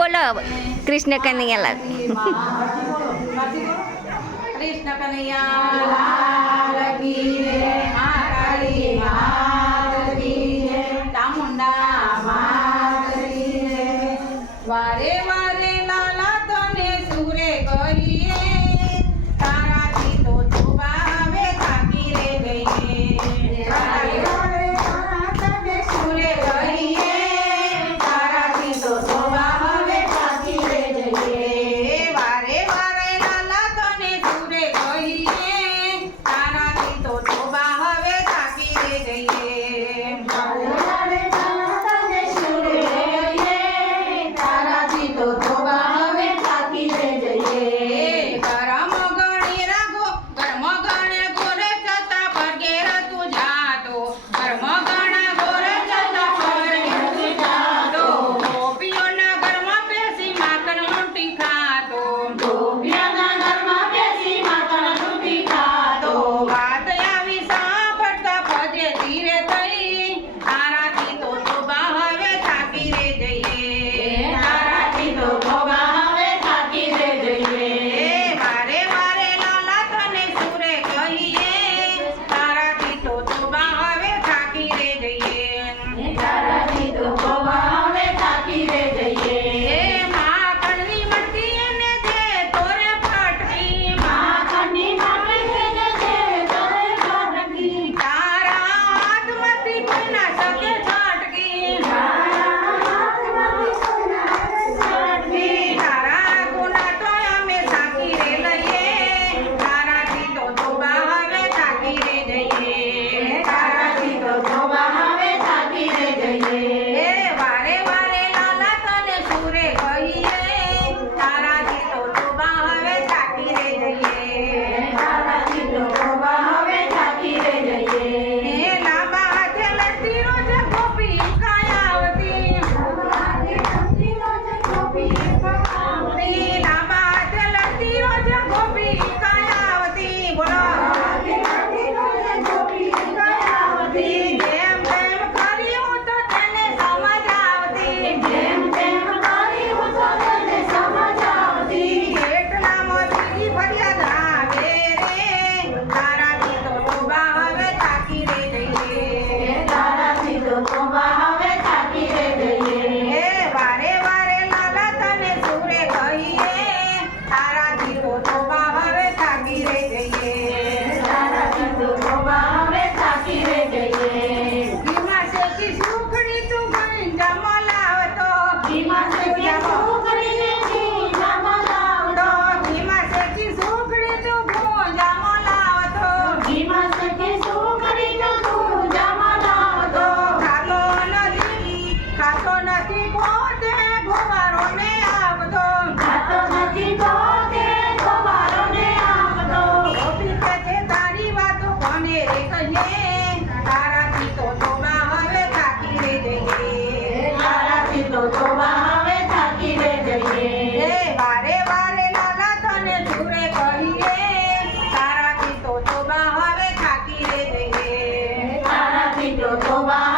બોલો કૃષ્ણ કનૈયા લાલ. કૃષ્ણ કનૈયા લાલ કી જય, મા કાળી માત કી જય, ચામુંડા માત કી જય. વારે વારે લાલા તને સુરે કહીએ, તારાથી તો જોવા હવે થાકી રે ગઈએ. વારે વારે લાલા તને સુરે કહીએ, તારાથી તો જોવા હવે થાકી રે જઈએ. વારે વારે લાલા તને સુરે કહીએ, તારાથી તો જોવા હવે થાકી રે જઈએ. વારે વારે લાલા તને સુરે કહીએ, તારાથી તો જોવા હવે થાકી રે જઈએ. કરમ ગણે રાગો, કર્મ ગણે ગોરે છતાં પરગેર તું જાતો, કર્મ ગણા ગોરે છતાં પરગેર તું જાતો. ગોપીઓના ઘરમાં બેસી માખણ લૂંટી ખાતો, ગોપીઓના ઘરમાં બેસી માખણ લૂંટી ખાતો. વાત આવી સાંભળતા ભજે ધીરે થઈ, તારાથી તો જોવા હવે થાકી રે જઈએ. તારાથી તો જોવા હવે થાકી રે જઈએ. વારે વારે લાલા તને સુરે કહીએ, તારાથી તો જોવા હવે થાકી રે જઈએ. તારાથી તો જોવા હવે થાકી રે જઈએ. માખણની મટકી એને દે તોરે ફટકી, માખણની મટકી એને દે તોરે ફટકી. તારા હાથમાંથી કોઈ ના શકે છટકી, તારા હાથમાંથી કોઈ ના શકે છટકી. તારા ગુના તો અમે થાકી રે લઈએ, તારાથી તો જોવા હવે થાકી રે જઈએ. તારાથી તો જોવા હવે થાકી રે જઈએ. વારે વારે લાલા તને સુરે કહીએ, તારાથી તો જોવા હવે થાકી રે જઈએ. તારાથી તો જોવા હવે થાકી રે જઈએ. લાંબા હાથે લડતી રોજ ગોપી કાંઈ આવતી, લાંબા હાથે લડતી રોજ ગોપી કાંઈ આવતી. લાંબા હાથે લડતી રોજ ગોપી કાંઈ આવતી. બોલો જેમ તેમ કર્યું તો તેને સમજ આવતી, જેમ તેમ કર્યું તો તેને સમજ આવતી. એટલામાં બીજી ફરિયાદ આવે રે, તારાથી તો જોવા હવે થાકી રે જઈએ. તારાથી તો જોવા હવે થાકી રે જઈએ. વારે વારે લાલા તને સુરે કહીએ, તારાથી તો જોવા હવે થાકી રે જઈએ. તારાથી તો જોવા હવે થાકી રે જઈએ. ઘીમાં શેકી સુખડી તું ગંજામાં લાવતો, ઘીમાં શેકી સુખડી ગંજામાં લાવતો. ઘીમાં શેકી સુખડી તું ગંજામાં લાવતો, ઘીમાં શેકી સુખડી તું ગંજામાં લાવતો. ખાતો નથી પોતે ગોવારોને આપતો, ખાતો નથી પોતે ગોવારોને આપતો. ગોપી કહે છે તારી વાતો કોને રે કહીએ, તારાથી તો જોવા હવે થાકી રે જઈએ. તારાથી તો જોવા હવે થાકી રે જઈએ. વારે વારે લાલા તને સુરે કહીએ, તારાથી તો જોવા હવે થાકી રે જઈએ. તારાથી તો જોવા